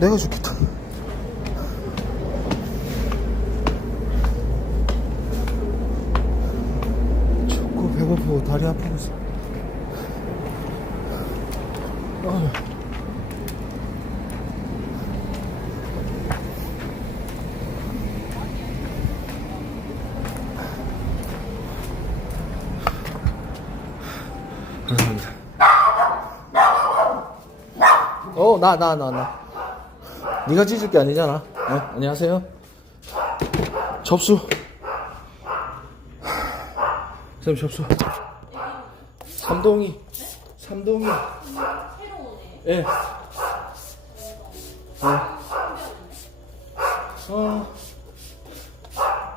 내가 죽겠다 춥고 배고프고 다리 아프고 어, 나, 나, 나, 나. 네가 찢을 게 아니잖아. 어, 안녕하세요. 접수. 선생님 접수. 삼동이. 삼동이. 예. 어. 어.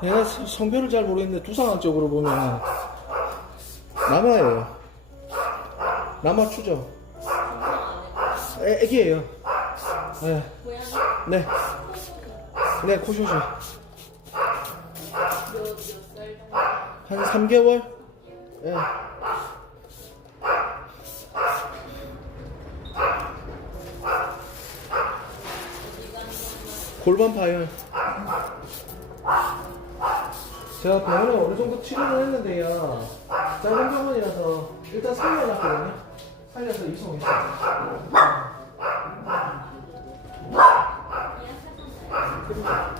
얘가 성- 성별을 잘 모르겠는데 두상학적으로 보면 남아예요. 남아 추죠. 애, 애기예요. 네. 네. 네, 코쇼쇼. 한 3개월? 예. 골반 파열. 제가 병원에 어느 정도 치료를 했는데요. 작은 병원이라서 일단 살려놨거든요. 살려서 이송했어요. 잠시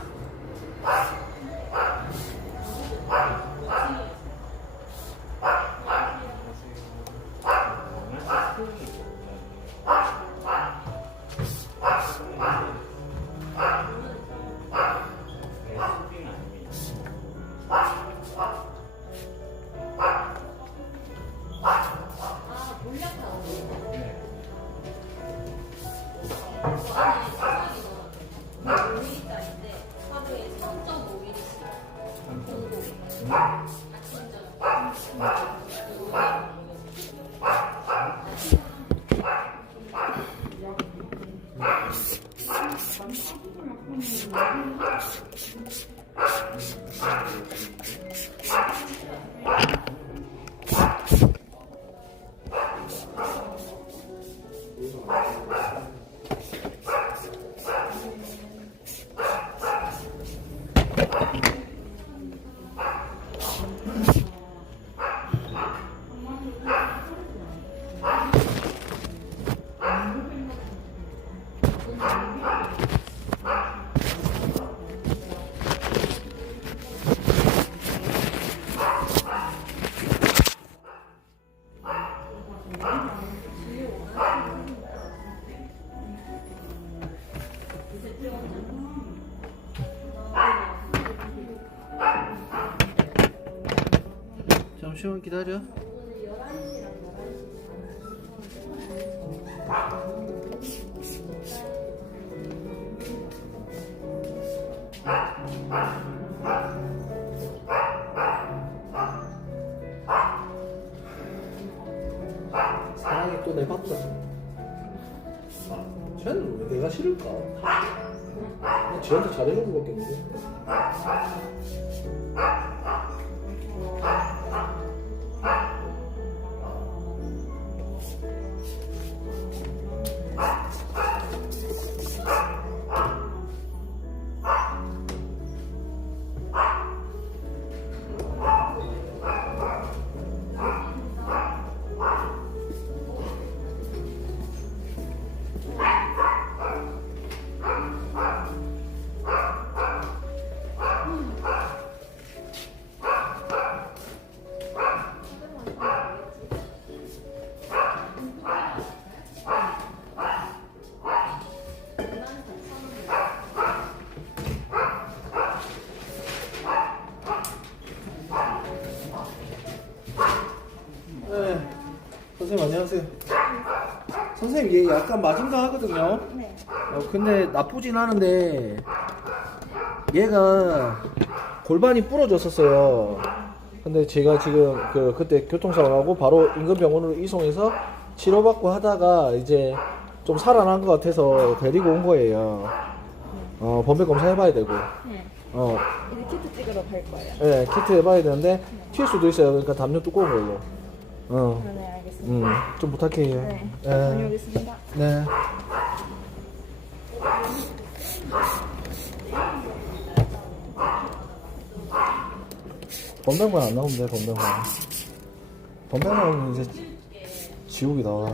기다려. 사랑이 또 내 봤다. 쟤는 왜 내가 싫을까? 그냥 쟤한테 잘해준 것밖에 없는데. 얘 약간 맞은가 하거든요. 네. 어, 근데 나쁘진 않은데 얘가 골반이 부러졌었어요. 근데 제가 지금 그 그때 교통사고 나고 바로 인근 병원으로 이송해서 치료받고 하다가 이제 좀 살아난 것 같아서 데리고 온 거예요. 어, 범배 검사 해봐야 되고. 네. 어, 이제 키트 찍으러 갈 거예요. 예, 키트 해봐야 되는데 튈 수도 있어요. 그러니까 담요 두꺼운 걸로. 어, 네, 알겠습니다. 음, 좀 부탁해. 네, 예. 다녀오겠습니다. 네. 번명만 안 나오면 돼, 번명만. 번명 나오면 이제 지옥이 나와.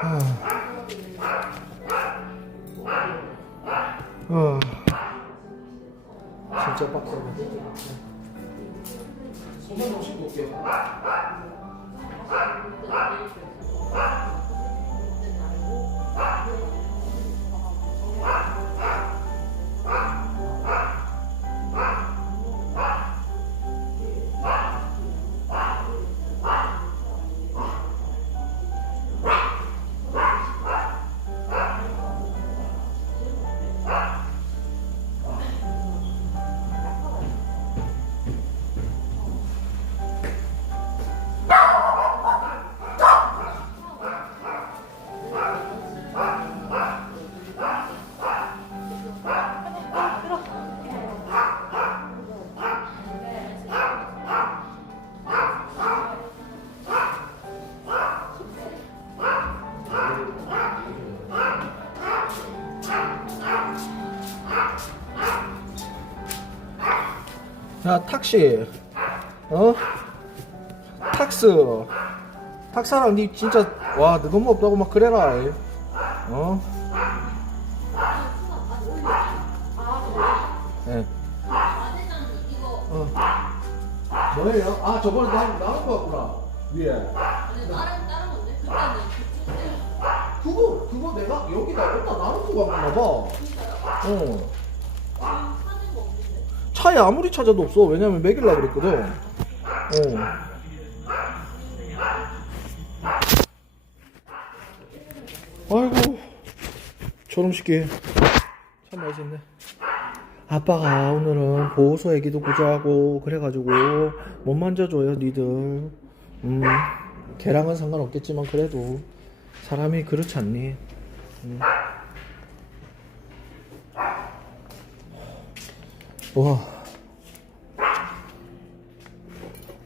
아. 진짜 빡세네. 손만 좀 씻고 올게요. 야, 탁시. 어? 탁스. 탁사랑 니 진짜, 와, 너 너무 없다고 막 그래라. 이. 어? 예. 어. 뭐예요? 아, 저번에 나, 나온 거 같구나. 위에. 다른 다른 건데 그때는 그때 그거, 그거 내가 여기다 어디다 놔놓고 갔나 봐. 어. 차에 아무리 찾아도 없어. 왜냐면 먹일라 그랬거든. 어. 아이고, 저놈 시끼. 참 맛있네. 아빠가 오늘은 보호소 애기도 구조하고 그래가지고 못 만져줘요, 니들. 음, 걔랑은 상관없겠지만 그래도 사람이 그렇지 않니? 음. 와.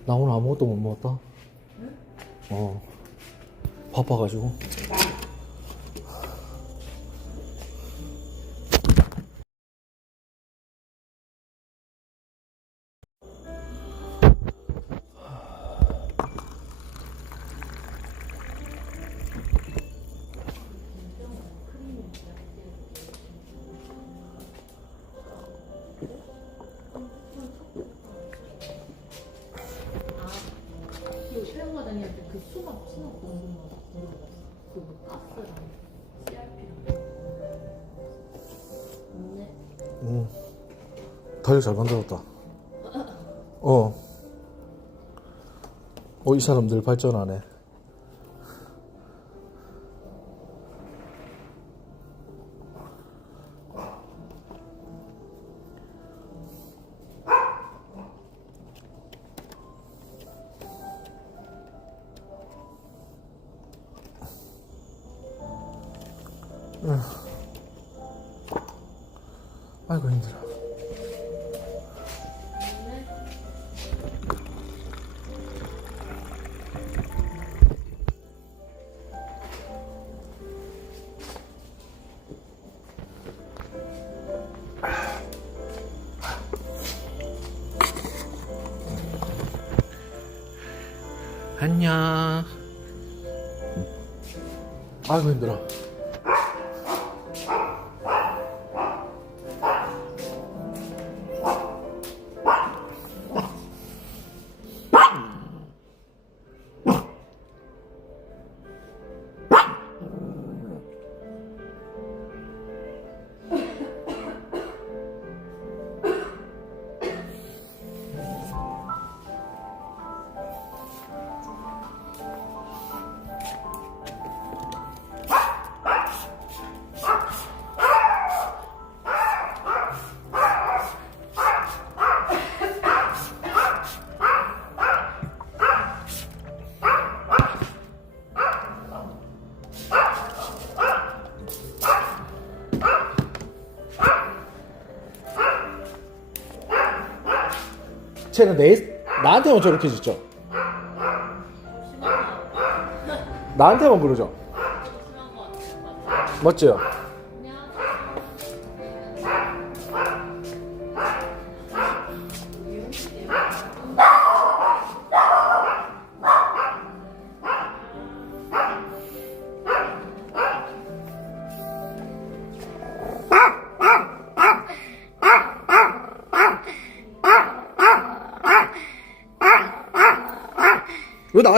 나 오늘 아무것도 못 먹었다. 어. 바빠가지고. 그뭐 가스랑 CRP랑 없네 응. 다리 잘 만들었다. 어. 어, 이 사람들 발전하네. 안녕. 아이고 힘들어. 쟤는 내 나한테만 저렇게 짓죠. 심한 나한테만 그러죠. 맞죠?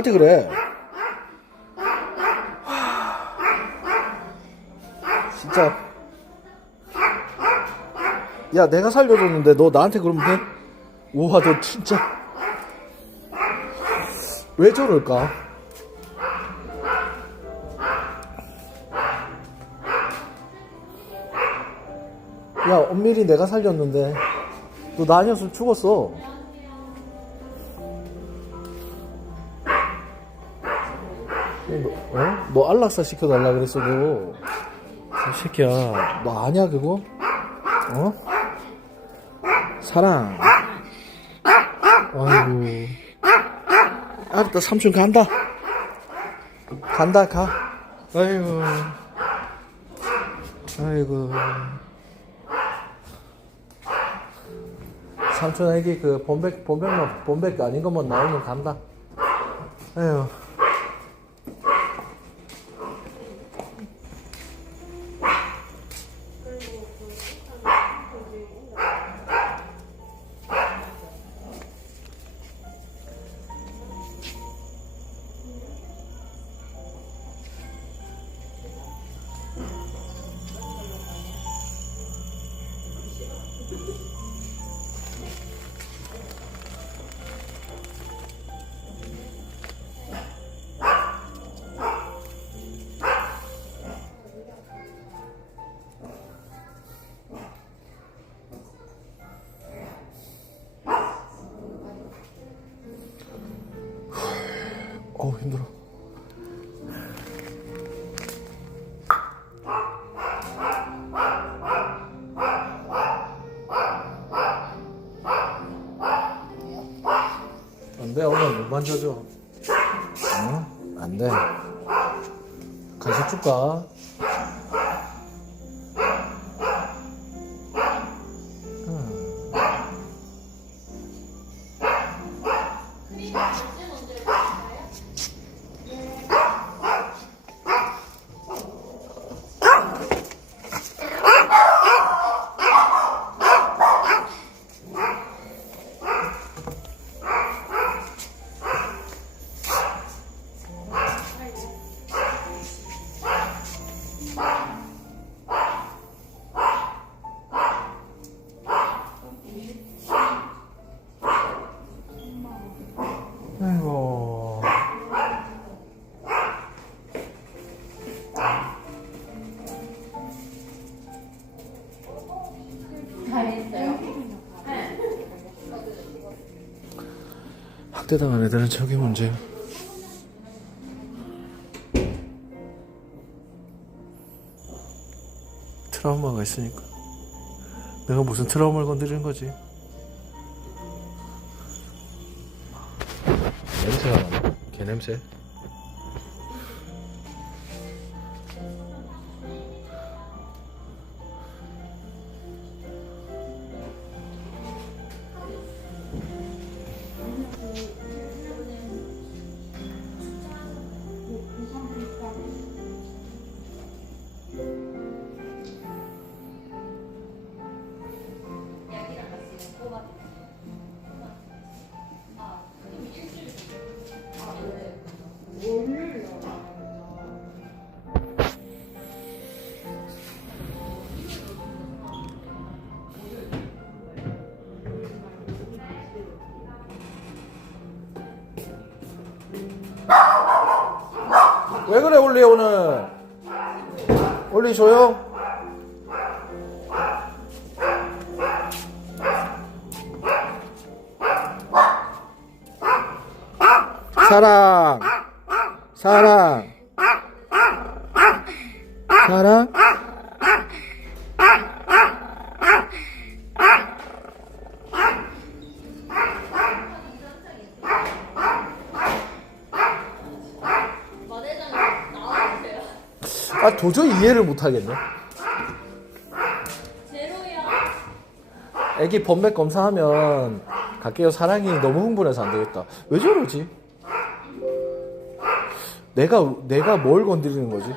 나한테 그래? 진짜. 야, 내가 살려줬는데 너 나한테 그러면 돼? 우와, 너 진짜. 왜 저럴까? 야, 엄밀히 내가 살렸는데. 너 나 아니었으면 죽었어. 너 안락사 시켜달라 그랬어, 너. 이 새끼야. 너 아냐, 그거? 어? 사랑. 아이고. 알았다, 삼촌 간다. 간다, 가. 아이고. 아이고. 삼촌에게 그 본백, 본백만, 본백 아닌 것만 나오면 간다. 아유. 만져줘. 어? 안 돼. 간식 줄까? 학대당한 애들은 저게 문제야. 트라우마가 있으니까. 내가 무슨 트라우마를 건드리는 거지? 냄새가 나네. 개 냄새. 왜 그래 올리 오늘? 올리 조용. 사랑. 사랑. 사랑. 아 도저히 이해를 못 하겠네. 애기 범맥 검사하면 갈게요 사랑이 너무 흥분해서 안 되겠다. 왜 저러지? 내가 내가 뭘 건드리는 거지?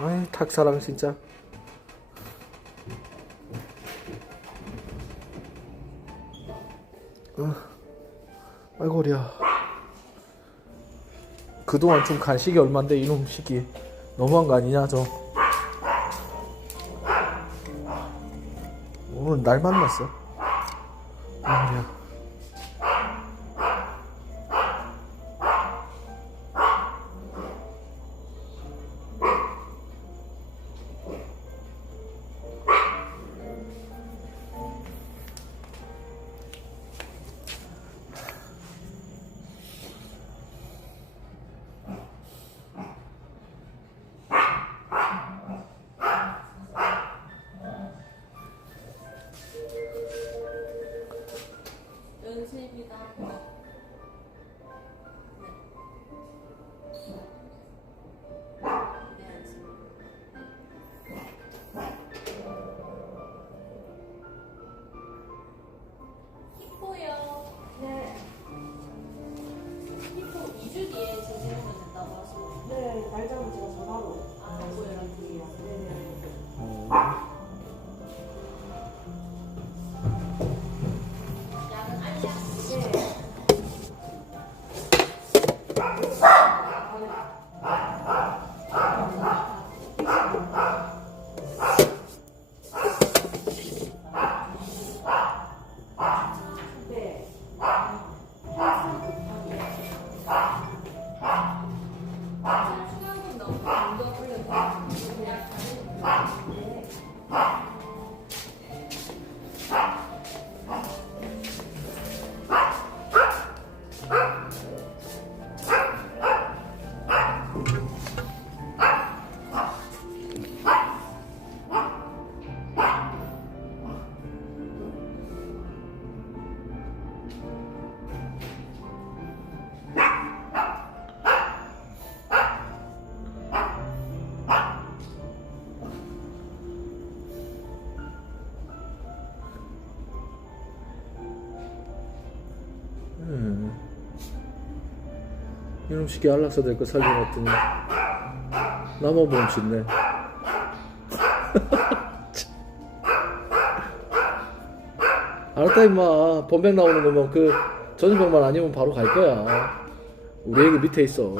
아이 탁사랑 진짜. 아이고 어리야. 그동안 좀 간식이 얼만데 이놈 시기 너무한 거 아니냐 저. 오늘 날 만났어. 아, 어리야. 시기 알라서 될거 살려놨더니 나만 짓네. 알았다 임마 범백 나오는 거면 그 전염병만 아니면 바로 갈 거야. 우리 애기 밑에 있어.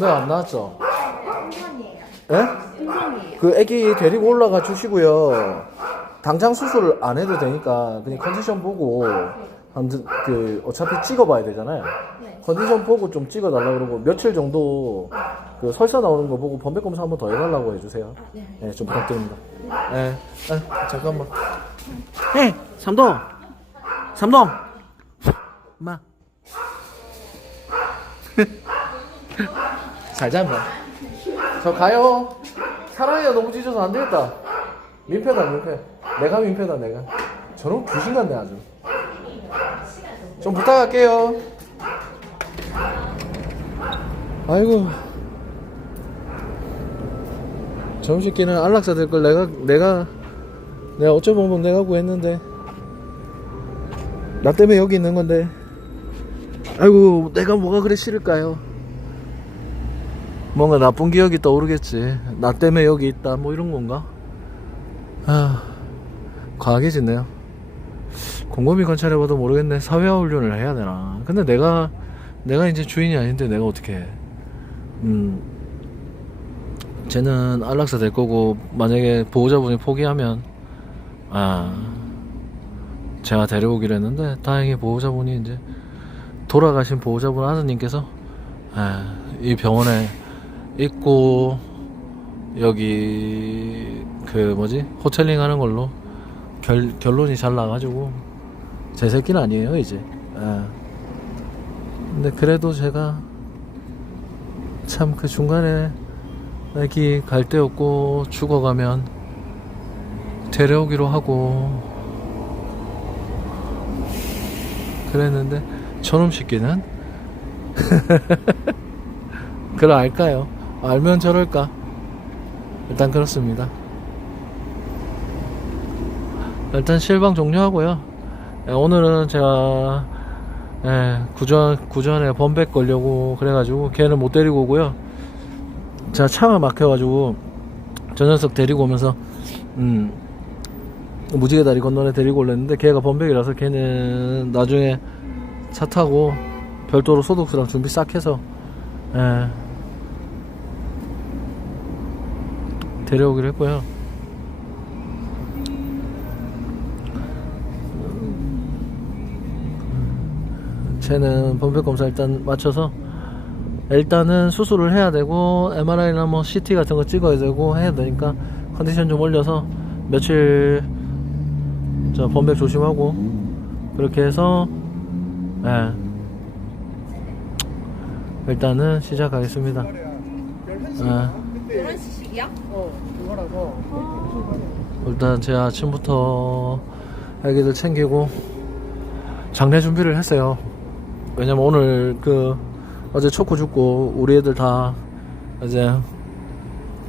범백 안 나왔죠? 예? 음성이에요. 그 애기 데리고 올라가 주시고요. 당장 수술을 안 해도 되니까 그냥 컨디션 보고 아무튼 그 어차피 찍어봐야 되잖아요. 네. 컨디션 보고 좀 찍어달라 그러고 며칠 정도 그 설사 나오는 거 보고 범백 검사 한번 더 해달라고 해주세요. 네. 네, 좀 부탁드립니다. 네, 아, 잠깐만. 네, 삼동, 삼동, 엄마. 잘 잡아. 저 가요. 사랑이가 너무 찢어서 안 되겠다. 민폐다, 민폐. 내가 민폐다, 내가. 저런 귀신 같네, 아주. 좀 부탁할게요. 아이고. 저놈 새끼는 안락사 될 걸 내가, 내가, 내가 어쩌 보면 내가 구했는데. 나 때문에 여기 있는 건데. 아이고, 내가 뭐가 그래 싫을까요? 뭔가 나쁜 기억이 떠오르겠지. 나 때문에 여기 있다. 뭐 이런 건가? 아, 과하게 짓네요. 곰곰이 관찰해봐도 모르겠네. 사회화 훈련을 해야 되나. 근데 내가, 내가 이제 주인이 아닌데 내가 어떻게 해. 음, 쟤는 안락사 될 거고, 만약에 보호자분이 포기하면, 아, 제가 데려오기로 했는데, 다행히 보호자분이 이제, 돌아가신 보호자분 아드님께서, 아, 이 병원에 있고 여기 그 뭐지 호텔링 하는 걸로 결, 결론이 잘 나가지고 제 새끼는 아니에요 이제 예. 근데 그래도 제가 참 그 중간에 애기 갈 데 없고 죽어가면 데려오기로 하고 그랬는데 저놈 새끼는 그걸 알까요? 알면 저럴까? 일단 그렇습니다. 일단 실방 종료하고요. 예, 오늘은 제가 예, 구전 구전에 범백 걸려고 그래가지고 걔는 못 데리고 오고요. 제가 차가 막혀가지고 저 녀석 데리고 오면서 음 무지개 다리 건너에 데리고 올랬는데 걔가 범백이라서 걔는 나중에 차 타고 별도로 소독수랑 준비 싹 해서 예, 데려오기로 했고요. 쟤는 범백 검사 일단 맞춰서 일단은 수술을 해야 되고 MRI나 뭐 CT 같은 거 찍어야 되고 해야 되니까 컨디션 좀 올려서 며칠 저 범백 조심하고 그렇게 해서 예. 일단은 시작하겠습니다. 예. 11시씩이야? 일단 제 아침부터 애기들 챙기고 장례 준비를 했어요. 왜냐면 오늘 그 어제 초코 죽고 우리 애들 다 이제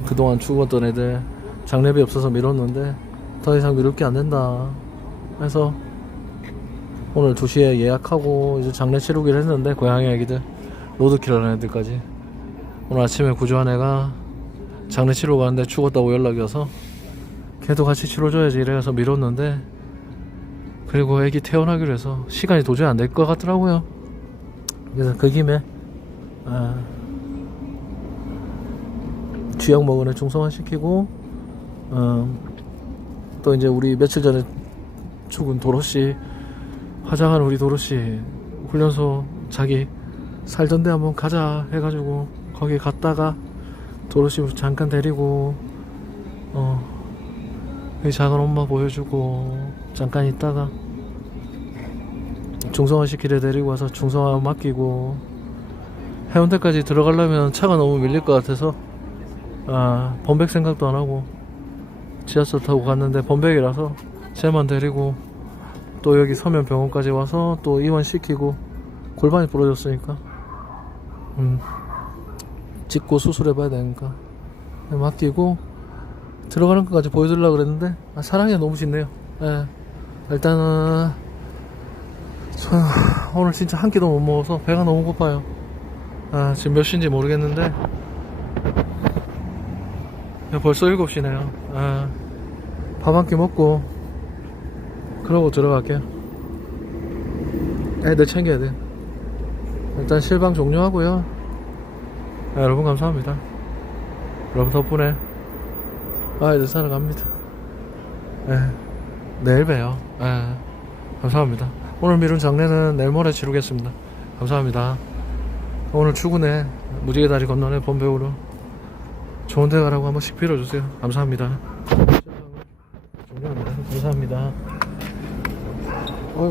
그동안 죽었던 애들 장례비 없어서 미뤘는데 더 이상 미룰 게 안 된다. 해서 오늘 2시에 예약하고 이제 장례 치르기로 했는데 고양이 애기들 로드킬 하는 애들까지 오늘 아침에 구조한 애가 장례 치러 가는데 죽었다고 연락이 와서 걔도 같이 치러줘야지 이래서 미뤘는데 그리고 애기 태어나기로 해서 시간이 도저히 안 될 것 같더라고요. 그래서 그 김에 아, 쥐약 먹은 애 중성화 시키고 어, 또 이제 우리 며칠 전에 죽은 도로씨 화장한 우리 도로씨 훈련소 자기 살던 데 한번 가자 해가지고 거기 갔다가 도로씨 잠깐 데리고 어이 작은 엄마 보여주고 잠깐 있다가 중성화 시키려 데리고 와서 중성화 맡기고 해운대까지 들어가려면 차가 너무 밀릴 것 같아서 아 범백 생각도 안 하고 지하철 타고 갔는데 범백이라서 쟤만 데리고 또 여기 서면 병원까지 와서 또 입원시키고 골반이 부러졌으니까. 음 짚고 수술해봐야 되니까. 맡기고 들어가는 것까지 보여주려고 그랬는데 아, 사랑이 너무 짙네요. 예. 일단은 저, 오늘 진짜 한 끼도 못 먹어서 배가 너무 고파요. 아, 지금 몇 시인지 모르겠는데 야, 벌써 7시네요. 아, 밥 한 끼 먹고 그러고 들어갈게요. 애들 챙겨야 돼. 일단 실방 종료하고요 아, 여러분 감사합니다. 여러분 덕분에 아이들 살아갑니다. 예, 내일 봬요. 예, 감사합니다. 오늘 미룬 장례는 내일 모레 치르겠습니다. 감사합니다. 오늘 출근해 무지개 다리 건너네 본배우로 좋은 데 가라고 한 번씩 빌어주세요. 감사합니다.